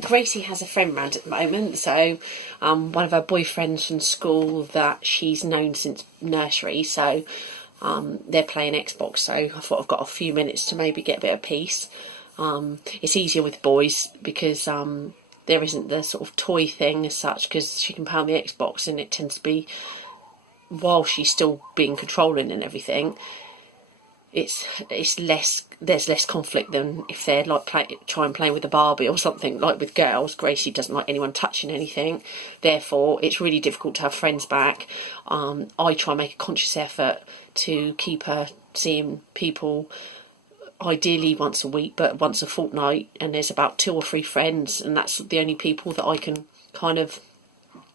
Gracie has a friend round at the moment, so one of her boyfriends from school that she's known since nursery, so they're playing Xbox, so I thought I've got a few minutes to maybe get a bit of peace. It's easier with boys because there isn't the sort of toy thing as such, because she can play on the Xbox and it tends to be, while she's still being controlling and everything, it's less, there's less conflict than if they're like try and play with a Barbie or something. Like with girls, Gracie doesn't like anyone touching anything, therefore it's really difficult to have friends back. I try and make a conscious effort to keep her seeing people, ideally once a week, but once a fortnight, and there's about 2 or 3 friends, and that's the only people that I can kind of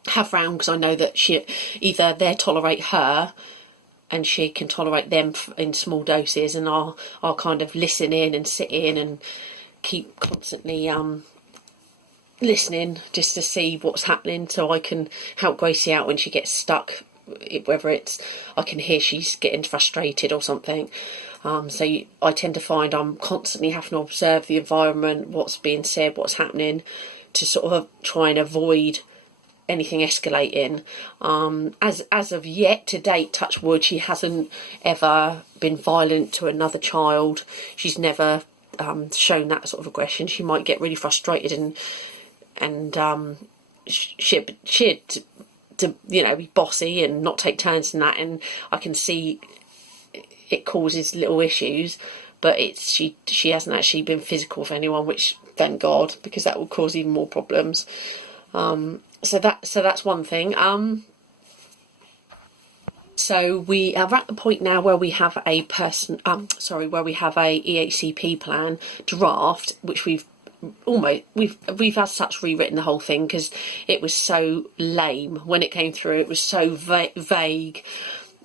have round, because I know that she either they tolerate her and she can tolerate them in small doses, and I'll kind of listen in and sit in and keep constantly listening just to see what's happening, so I can help Gracie out when she gets stuck, whether it's I can hear she's getting frustrated or something. So I tend to find I'm constantly having to observe the environment, what's being said, what's happening, to sort of try and avoid anything escalating. As of yet, to date, touch wood, she hasn't ever been violent to another child. She's never shown that sort of aggression. She might get really frustrated and she'd to be bossy and not take turns in that, and I can see it causes little issues, but she hasn't actually been physical with anyone, which thank God, because that would cause even more problems. So that's one thing. So we are at the point now where we have a where we have a EHCP plan draft, which we've as such rewritten the whole thing, because it was so lame when it came through. It was so vague.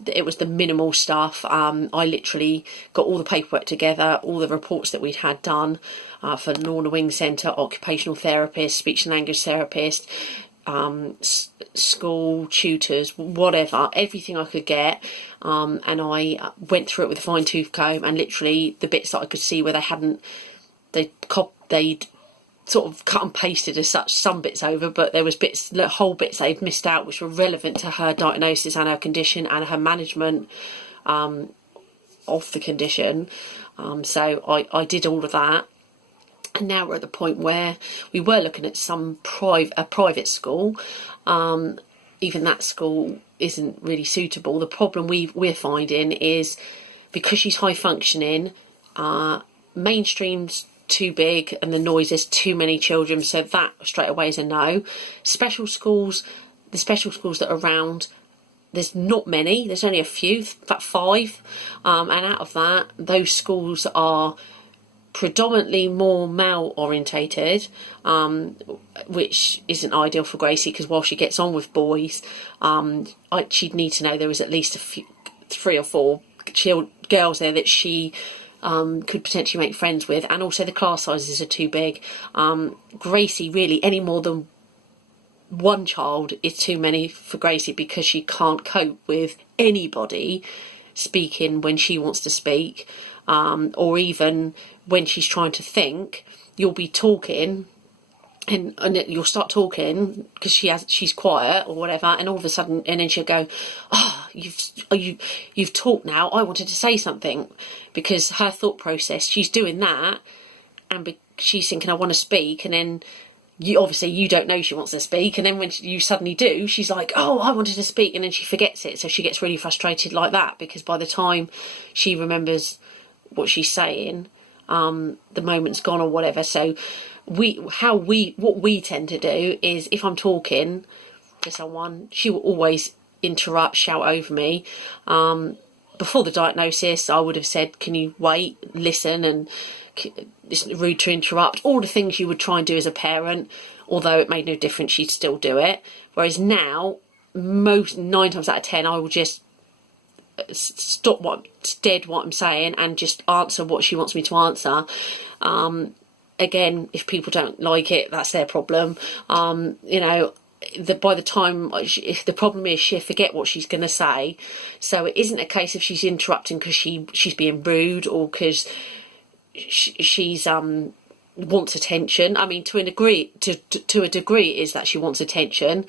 It was the minimal stuff. I literally got all the paperwork together, all the reports that we'd had done for Lorna Wing Centre, occupational therapist, speech and language therapist, school tutors, whatever, everything I could get, and I went through it with a fine tooth comb, and literally the bits that I could see where they'd sort of cut and pasted as such some bits over, but there was whole bits they'd missed out which were relevant to her diagnosis and her condition and her management of the condition. So I did all of that. And now we're at the point where we were looking at a private school. Even that school isn't really suitable. The problem we're finding is, because she's high functioning, mainstream's too big and the noise is too many children, so that straight away is a no. Special schools, the special schools that are around, there's not many, there's only a few, about 5, and out of that, those schools are predominantly more male orientated, which isn't ideal for Gracie, because while she gets on with boys, she'd need to know there was at least 3 or 4 girls there that she could potentially make friends with, and also the class sizes are too big. Gracie, really, any more than one child is too many for Gracie, because she can't cope with anybody speaking when she wants to speak, or even when she's trying to think. You'll be talking and you'll start talking because she's quiet or whatever, and all of a sudden, and then she'll go, you've talked now, I wanted to say something, because her thought process, she's doing that, and she's thinking I want to speak, and then you don't know she wants to speak, and then when you suddenly do, she's like, oh, I wanted to speak, and then she forgets it, so she gets really frustrated like that, because by the time she remembers what she's saying, the moment's gone or whatever. So what we tend to do is, if I'm talking to someone, she will always interrupt, shout over me. Before the diagnosis, I would have said, can you wait, listen, and it's rude to interrupt, all the things you would try and do as a parent. Although it made no difference, she'd still do it. Whereas now, 9 times out of 10, I will just stop what I'm saying and just answer what she wants me to answer. Again, if people don't like it, that's their problem. By the time, if the problem is, she'll forget what she's going to say. So it isn't a case of she's interrupting because she's being rude, or because she's wants attention. I mean, to a degree, to a degree, it is that she wants attention,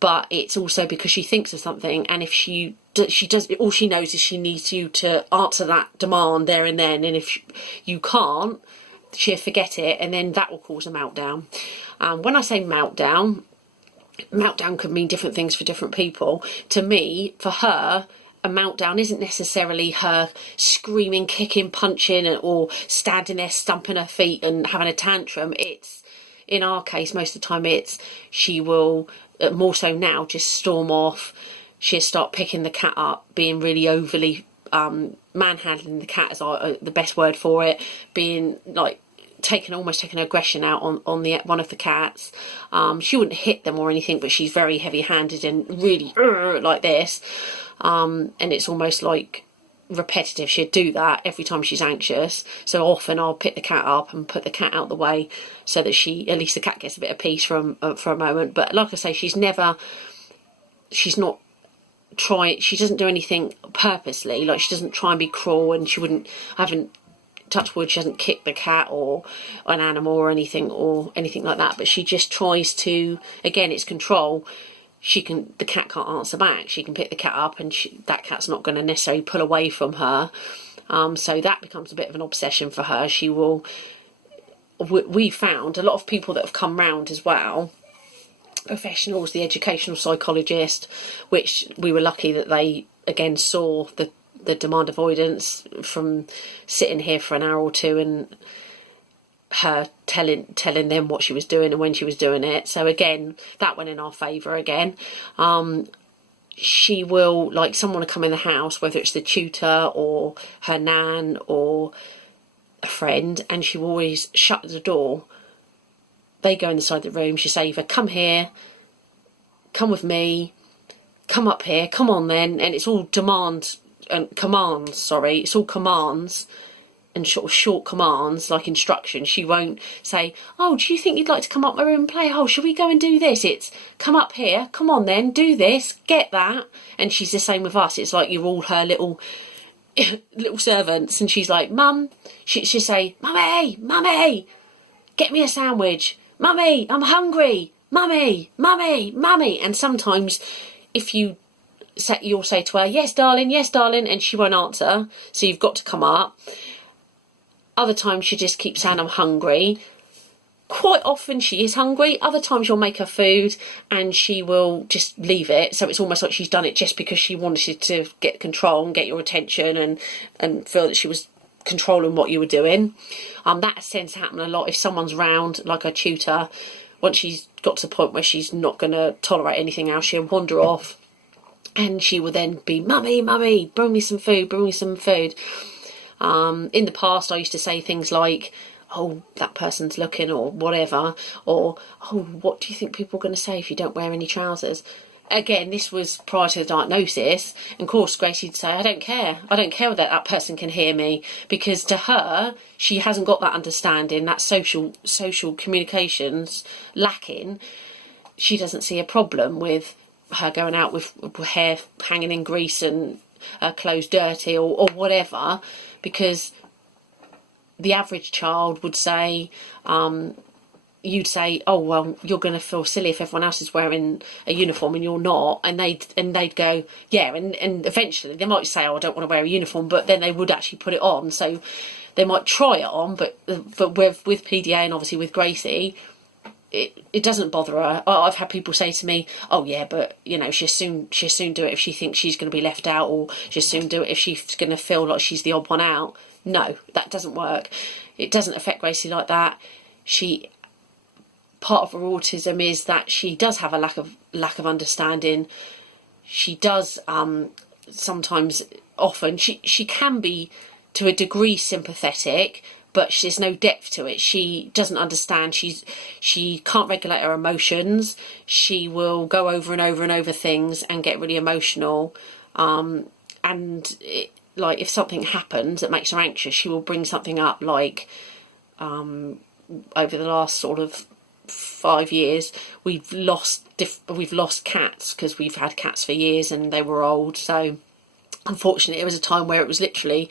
but it's also because she thinks of something, and if she does, all she knows is she needs you to answer that demand there and then, and if you can't, she'll forget it, and then that will cause a meltdown. When I say meltdown could mean different things for different people. To me, for her, a meltdown isn't necessarily her screaming, kicking, punching, or standing there stumping her feet and having a tantrum. It's, in our case, most of the time she will, more so now, just storm off. She'll start picking the cat up, being really overly manhandling the cat is the best word for it, being like almost taking aggression out on the one of the cats. She wouldn't hit them or anything, but she's very heavy-handed and really like this. And it's almost like repetitive. She'd do that every time she's anxious. So often I'll pick the cat up and put the cat out the way so that at least the cat gets a bit of peace for a moment. But like I say, she doesn't do anything purposely. Like, she doesn't try and be cruel, and touch wood, she doesn't kick the cat or an animal or anything like that. But she just tries to, again, it's control. The cat can't answer back. She can pick the cat up, and that cat's not going to necessarily pull away from her. So that becomes a bit of an obsession for her. We found a lot of people that have come round as well, professionals, the educational psychologist, which we were lucky that they again saw the demand avoidance from sitting here for an hour or two and her telling them what she was doing and when she was doing it. So again, that went in our favour again. She will, like, someone will come in the house, whether it's the tutor or her nan or a friend, and she will always shut the door. They go inside the room. She say either come here, come with me, come up here, come on then, and it's all commands. It's all commands and short commands, like instructions. She won't say, oh, do you think you'd like to come up my room and play? Oh, shall we go and do this? It's come up here, come on then, do this, get that. And she's the same with us. It's like you're all her little servants, and she's like, Mum, she'll say, Mummy, get me a sandwich. Mummy, I'm hungry. Mummy. And sometimes if you'll say to her, yes darling, and she won't answer, so you've got to come up. Other times she just keeps saying, I'm hungry. Quite often she is hungry. Other times you'll make her food and she will just leave it. So it's almost like she's done it just because she wanted to get control and get your attention and feel that she was controlling what you were doing. That tends to happen a lot if someone's round, like a tutor. Once she's got to the point where she's not going to tolerate anything else, she'll wander off. And she will then be, Mummy, bring me some food. In the past, I used to say things like, oh, that person's looking, or whatever. Or, oh, what do you think people are going to say if you don't wear any trousers? Again, this was prior to the diagnosis. And of course, Gracie'd say, I don't care that person can hear me. Because to her, she hasn't got that understanding, that social communications lacking. She doesn't see a problem with her going out with hair hanging in grease and clothes dirty or whatever, because the average child would say, you'd say, oh well, you're going to feel silly if everyone else is wearing a uniform and you're not, and they'd go, yeah, and eventually they might say, oh, I don't want to wear a uniform, but then they would actually put it on. So they might try it on, but with PDA and obviously with Gracie, it doesn't bother her. I've had people say to me, oh yeah, but you know, she'll soon do it if she thinks she's going to be left out, or she'll soon do it if she's going to feel like she's the odd one out. No, that doesn't work. It doesn't affect Gracie like that. Part of her autism is that she does have a lack of understanding. She does sometimes, often, she can be to a degree sympathetic, but there's no depth to it. She doesn't understand. She can't regulate her emotions. She will go over and over and over things and get really emotional. Like if something happens that makes her anxious, she will bring something up. Like over the last sort of 5 years, we've lost cats because we've had cats for years and they were old. So unfortunately, it was a time where it was literally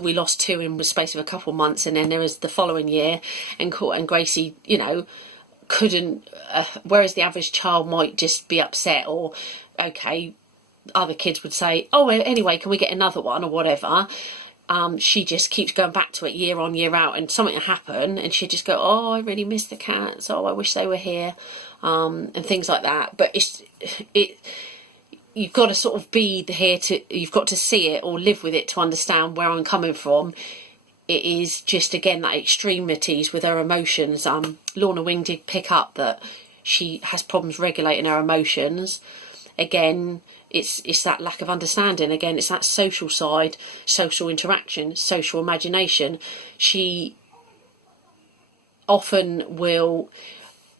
we lost two in the space of a couple of months, and then there was the following year, and Gracie, you know, couldn't, whereas the average child might just be upset, or okay, other kids would say, oh, anyway, can we get another one or whatever. She just keeps going back to it year on, year out, and something will happen and she'd just go, oh, I really miss the cats, oh, I wish they were here, and things like that. But you've got to sort of be here you've got to see it or live with it to understand where I'm coming from. It is just, again, that extremities with her emotions. Lorna Wing did pick up that she has problems regulating her emotions. Again, it's that lack of understanding. Again, it's that social side, social interaction, social imagination. She often will...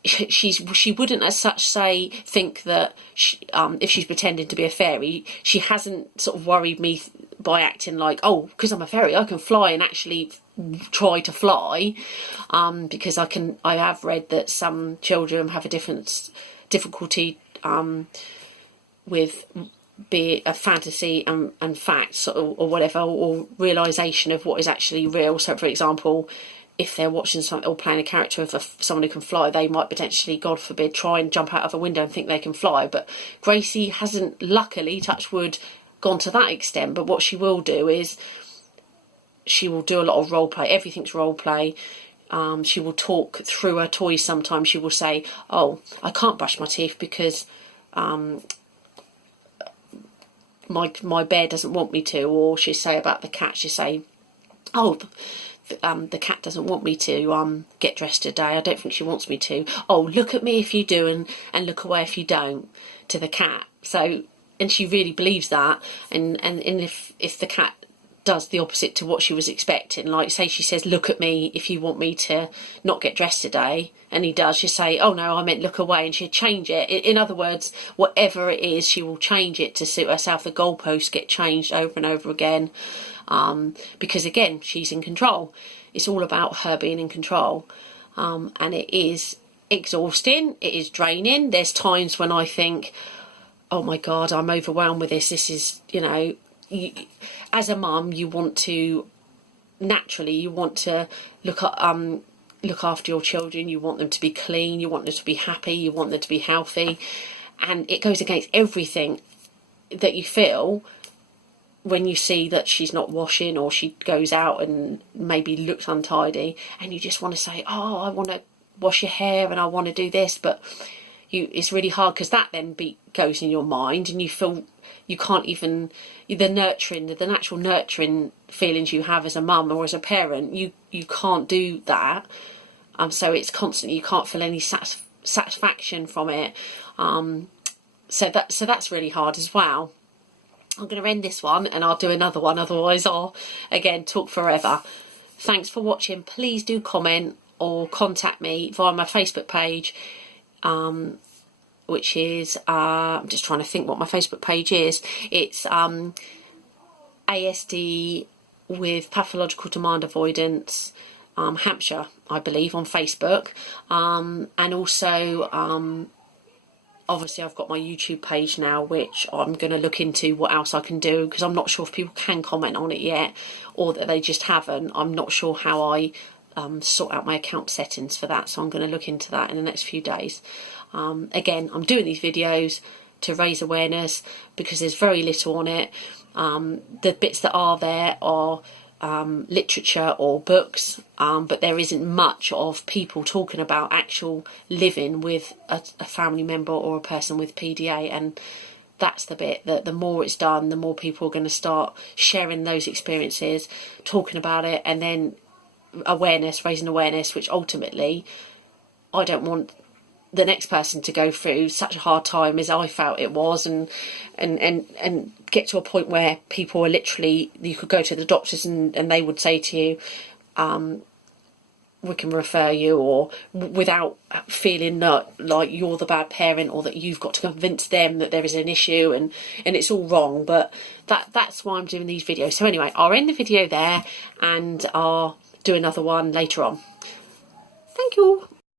She wouldn't as such think that if she's pretending to be a fairy, she hasn't sort of worried me by acting like, oh, because I'm a fairy I can fly, and actually try to fly, because I have read that some children have a difficulty with, be it a fantasy and facts or whatever, or realisation of what is actually real. So for example, if they're watching something or playing a character of someone who can fly, they might potentially, God forbid, try and jump out of a window and think they can fly. But Gracie hasn't, luckily, touch wood, gone to that extent. But what she will do is she will do a lot of role play. Everything's role play. She will talk through her toys sometimes. She will say, oh, I can't brush my teeth because my bear doesn't want me to. Or she'll say about the cat, she'll say, oh, the cat doesn't want me to get dressed today. I don't think she wants me to. Oh, look at me if you do, and look away if you don't, to the cat. So, and she really believes that. And if the cat does the opposite to what she was expecting, like say she says, look at me if you want me to not get dressed today, and he does, she'll say, oh no, I meant look away, and she'll change it. In other words, whatever it is, she will change it to suit herself. The goalposts get changed over and over again. Because again, she's in control. It's all about her being in control, and it is exhausting, it is draining. There's times when I think, oh my God, I'm overwhelmed with this. This is, you know, as a mum, you want to look after your children. You want them to be clean, you want them to be happy, you want them to be healthy, and it goes against everything that you feel when you see that she's not washing, or she goes out and maybe looks untidy, and you just want to say, oh, I want to wash your hair and I want to do this, but it's really hard, because that then goes in your mind, and you feel you can't even, the natural nurturing feelings you have as a mum or as a parent, you can't do that. So it's constant, you can't feel any satisfaction from it. So that's really hard as well. I'm going to end this one and I'll do another one, otherwise I'll again talk forever. Thanks for watching. Please do comment or contact me via my Facebook page, which is I'm just trying to think what my Facebook page is. It's ASD with pathological demand avoidance Hampshire, I believe, on Facebook, and also obviously I've got my YouTube page now, which I'm going to look into what else I can do, because I'm not sure if people can comment on it yet, or that they just haven't. I'm not sure how I sort out my account settings for that, so I'm going to look into that in the next few days. Again, I'm doing these videos to raise awareness, because there's very little on it. The bits that are there are literature or books, but there isn't much of people talking about actual living with a family member or a person with PDA, and that's the bit that the more it's done, the more people are going to start sharing those experiences, talking about it, and then raising awareness, which ultimately I don't want the next person to go through such a hard time as I felt it was, and get to a point where people are literally, you could go to the doctors and they would say to you, we can refer you, or without feeling that like you're the bad parent, or that you've got to convince them that there is an issue, and it's all wrong. But that's why I'm doing these videos. So anyway, I'll end the video there and I'll do another one later on. Thank you.